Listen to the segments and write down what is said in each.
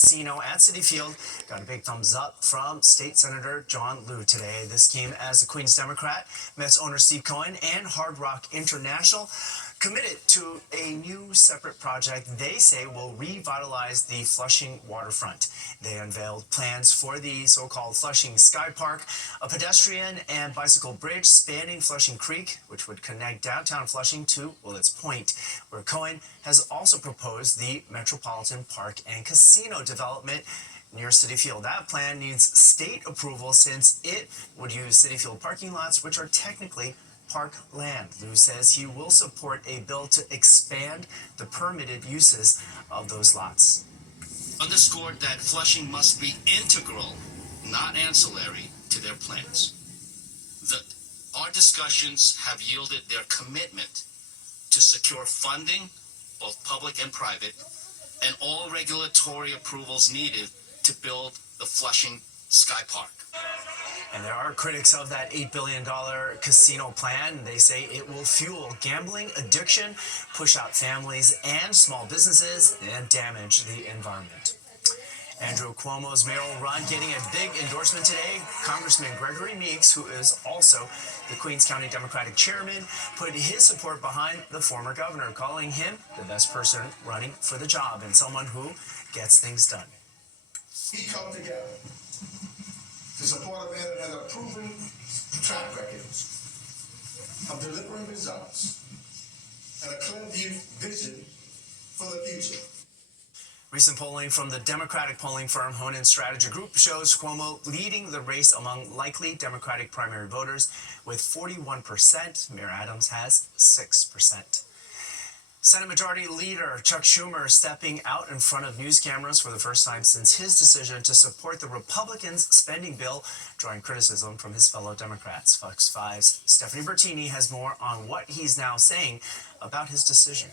Casino at Citi Field got a big thumbs up from State Senator John Liu today. This came as the Queens Democrat, Mets owner Steve Cohen, and Hard Rock International committed to a new separate project they say will revitalize the Flushing waterfront. They unveiled plans for the so-called Flushing Sky Park, a pedestrian and bicycle bridge spanning Flushing Creek, which would connect downtown Flushing to Willets Point, where Cohen has also proposed the Metropolitan Park and Casino development near Citi Field. That plan needs state approval since it would use Citi Field parking lots, which are technically park land. Liu says he will support a bill to expand the permitted uses of those lots. Underscored that Flushing must be integral, not ancillary, to their plans. Our discussions have yielded their commitment to secure funding, both public and private, and all regulatory approvals needed to build the Flushing Sky Park. And there are critics of that $8 billion casino plan. They say it will fuel gambling addiction, push out families and small businesses, and damage the environment. Andrew Cuomo's mayoral run getting a big endorsement today. Congressman Gregory Meeks, who is also the Queens County Democratic chairman, put his support behind the former governor, calling him the best person running for the job and someone who gets things done. We come together to support a man that has a proven track record of delivering results and a clear vision for the future. Recent polling from the Democratic polling firm Honan Strategy Group shows Cuomo leading the race among likely Democratic primary voters with 41%. Mayor Adams has 6%. Senate Majority Leader Chuck Schumer stepping out in front of news cameras for the first time since his decision to support the Republicans' spending bill, drawing criticism from his fellow Democrats. Fox 5's Stephanie Bertini has more on what he's now saying about his decision.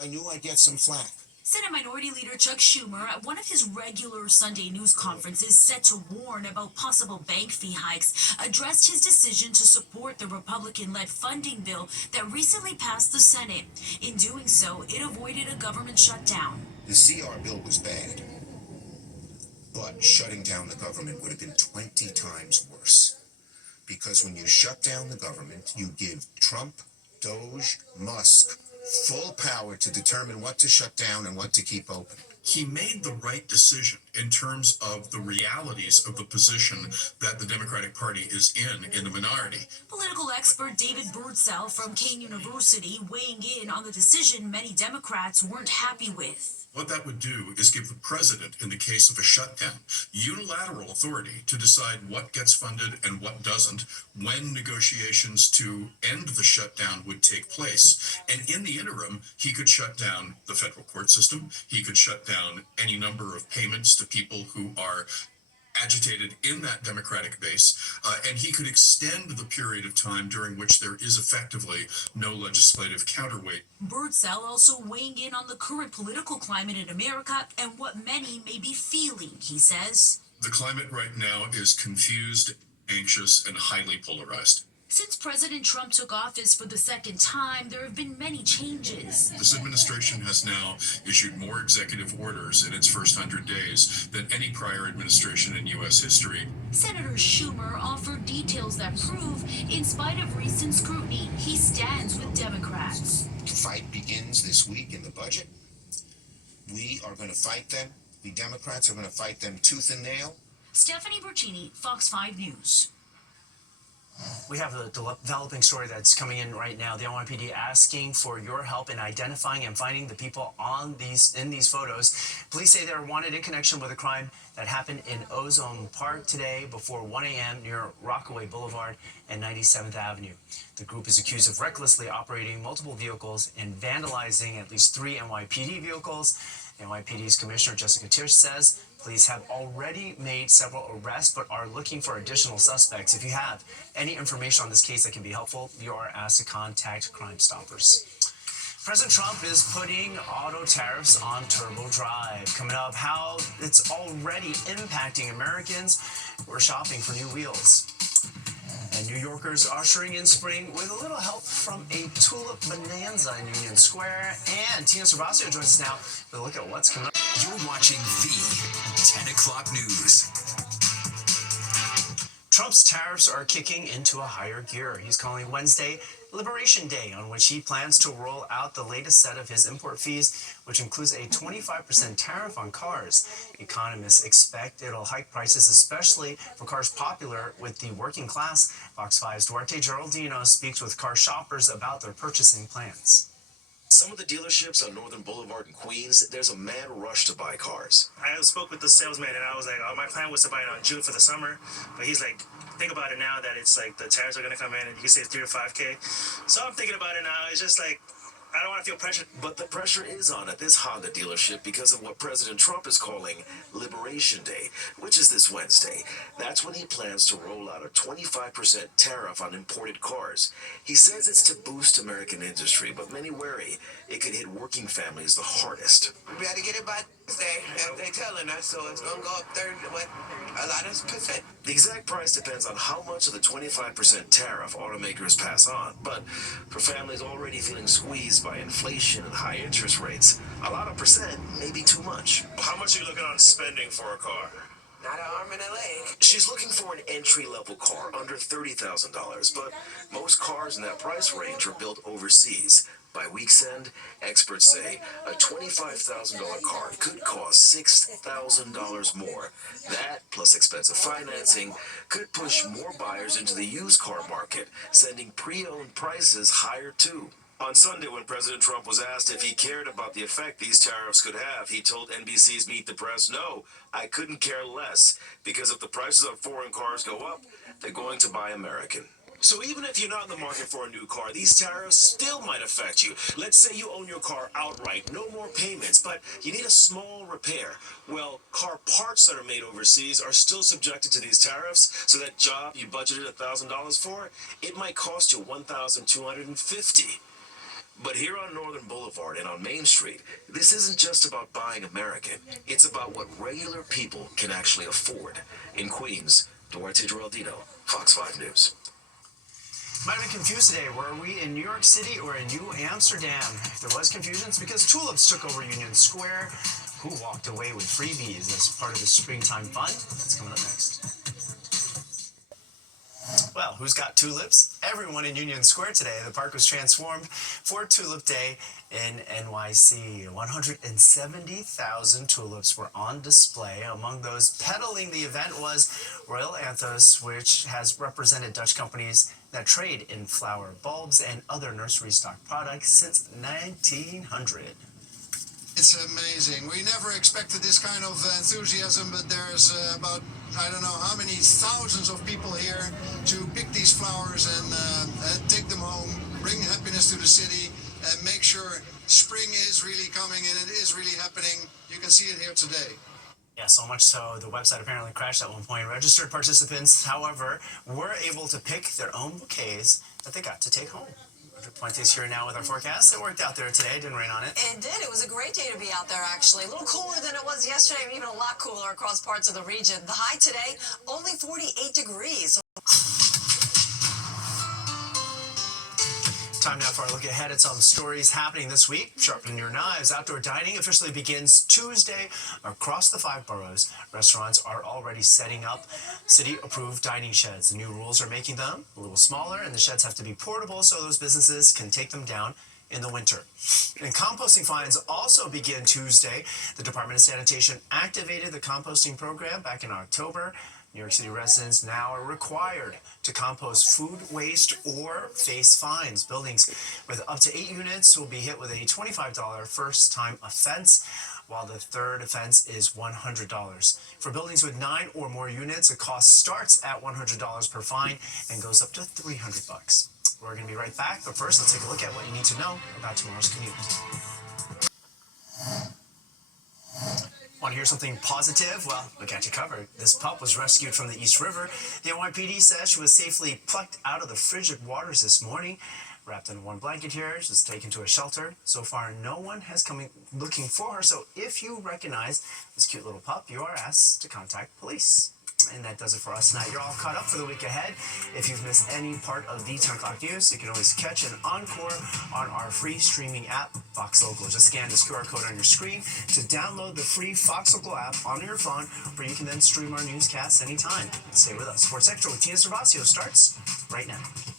I knew I'd get some flack. Senate Minority Leader Chuck Schumer, at one of his regular Sunday news conferences set to warn about possible bank fee hikes, addressed his decision to support the Republican-led funding bill that recently passed the Senate. In doing so, it avoided a government shutdown. The CR bill was bad, but shutting down the government would have been 20 times worse. Because when you shut down the government, you give Trump, Doge, Musk full power to determine what to shut down and what to keep open. He made the right decision in terms of the realities of the position that the Democratic Party is in the minority. Political expert David Birdsell from Kean University weighing in on the decision many Democrats weren't happy with. What that would do is give the president, in the case of a shutdown, unilateral authority to decide what gets funded and what doesn't, when negotiations to end the shutdown would take place. And in the interim, he could shut down the federal court system. He could shut down any number of payments to people who are agitated in that Democratic base, and he could extend the period of time during which there is effectively no legislative counterweight. Birdsell also weighing in on the current political climate in America and what many may be feeling, he says. The climate right now is confused, anxious, and highly polarized. Since President Trump took office for the second time, there have been many changes. This administration has now issued more executive orders in its first 100 days than any prior administration in U.S. history. Senator Schumer offered details that prove, in spite of recent scrutiny, he stands with Democrats. The fight begins this week in the budget. We are going to fight them. We Democrats are going to fight them tooth and nail. Stephanie Bertini, Fox 5 News. We have a developing story that's coming in right now. The NYPD asking for your help in identifying and finding the people in these photos. Police say they're wanted in connection with a crime that happened in Ozone Park today before 1 a.m. near Rockaway Boulevard and 97th Avenue. The group is accused of recklessly operating multiple vehicles and vandalizing at least 3 NYPD vehicles. The NYPD's Commissioner Jessica Tisch says police have already made several arrests but are looking for additional suspects. If you have any information on this case that can be helpful, you are asked to contact Crime Stoppers. President Trump is putting auto tariffs on Turbo Drive. Coming up, how it's already impacting Americans who are shopping for new wheels. And New Yorkers ushering in spring with a little help from a tulip bonanza in Union Square. And Tina Cervasio joins us now with a look at what's coming up. You're watching the 10 o'clock news. Trump's tariffs are kicking into a higher gear. He's calling Wednesday Liberation Day, on which he plans to roll out the latest set of his import fees, which includes a 25% tariff on cars. Economists expect it'll hike prices, especially for cars popular with the working class. Fox 5's Duarte Geraldino speaks with car shoppers about their purchasing plans. Some of the dealerships on Northern Boulevard in Queens, there's a mad rush to buy cars. I spoke with the salesman and I was like, oh, my plan was to buy it on June for the summer. But he's like, think about it now that it's like the tariffs are going to come in and you can save 3 to 5K. So I'm thinking about it now. It's just like, I don't want to feel pressure. But the pressure is on at this Honda dealership because of what President Trump is calling Liberation Day, which is this Wednesday. That's when he plans to roll out a 25% tariff on imported cars. He says it's to boost American industry, but many worry it could hit working families the hardest. We got to get it by Thursday, as they telling us, so it's going to go up a lot of percent. The exact price depends on how much of the 25% tariff automakers pass on. But for families already feeling squeezed by inflation and high interest rates, a lot of percent may be too much. How much are you looking on spending for a car? Not an arm and a leg. She's looking for an entry-level car under $30,000, but most cars in that price range are built overseas. By week's end, experts say a $25,000 car could cost $6,000 more. That, plus expensive financing, could push more buyers into the used car market, sending pre-owned prices higher too. On Sunday, when President Trump was asked if he cared about the effect these tariffs could have, he told NBC's Meet the Press, "No, I couldn't care less, because if the prices of foreign cars go up, they're going to buy American." So even if you're not in the market for a new car, these tariffs still might affect you. Let's say you own your car outright, no more payments, but you need a small repair. Well, car parts that are made overseas are still subjected to these tariffs, so that job you budgeted $1,000 for, it might cost you $1,250. But here on Northern Boulevard and on Main Street, this isn't just about buying American. It's about what regular people can actually afford. In Queens, Duarte Geraldino, Fox 5 News. Might have been confused today. Were we in New York City or in New Amsterdam? If there was confusion, it's because tulips took over Union Square. Who walked away with freebies as part of the springtime fun? That's coming up next. Well, who's got tulips? Everyone in Union Square today. The park was transformed for Tulip Day in NYC. 170,000 tulips were on display. Among those peddling the event was Royal Anthos, which has represented Dutch companies that trade in flower bulbs and other nursery stock products since 1900. It's amazing. We never expected this kind of enthusiasm, but there's about, I don't know how many thousands of people here to pick these flowers and take them home, bring happiness to the city, and make sure spring is really coming and it is really happening. You can see it here today. Yeah, so much so the website apparently crashed at one point. Registered participants, however, were able to pick their own bouquets that they got to take home. Puente's here now with our forecast. It worked out there today. Didn't rain on it. It did. It was a great day to be out there, actually. A little cooler than it was yesterday, even a lot cooler across parts of the region. The high today, only 48 degrees. Time now for our look ahead at some stories happening this week. Sharpen your knives. Outdoor dining officially begins Tuesday across the 5 boroughs. Restaurants are already setting up city-approved dining sheds. The new rules are making them a little smaller, and the sheds have to be portable so those businesses can take them down in the winter. And composting fines also begin Tuesday. The Department of Sanitation activated the composting program back in October. New York City residents now are required to compost food waste or face fines. Buildings with up to 8 units will be hit with a $25 first-time offense, while the third offense is $100. For buildings with 9 or more units, the cost starts at $100 per fine and goes up to $300. We're going to be right back, but first, let's take a look at what you need to know about tomorrow's commute. Want to hear something positive? Well, we got you covered. This pup was rescued from the East River. The NYPD says she was safely plucked out of the frigid waters this morning. Wrapped in a warm blanket here, she was taken to a shelter. So far, no one has come looking for her. So if you recognize this cute little pup, you are asked to contact police. And that does it for us tonight. You're all caught up for the week ahead. If you've missed any part of the 10 o'clock news, you can always catch an encore on our free streaming app, Fox Local. Just scan this QR code on your screen to download the free Fox Local app on your phone, where you can then stream our newscasts anytime. Stay with us. Sports Extra with Tina Cervasio starts right now.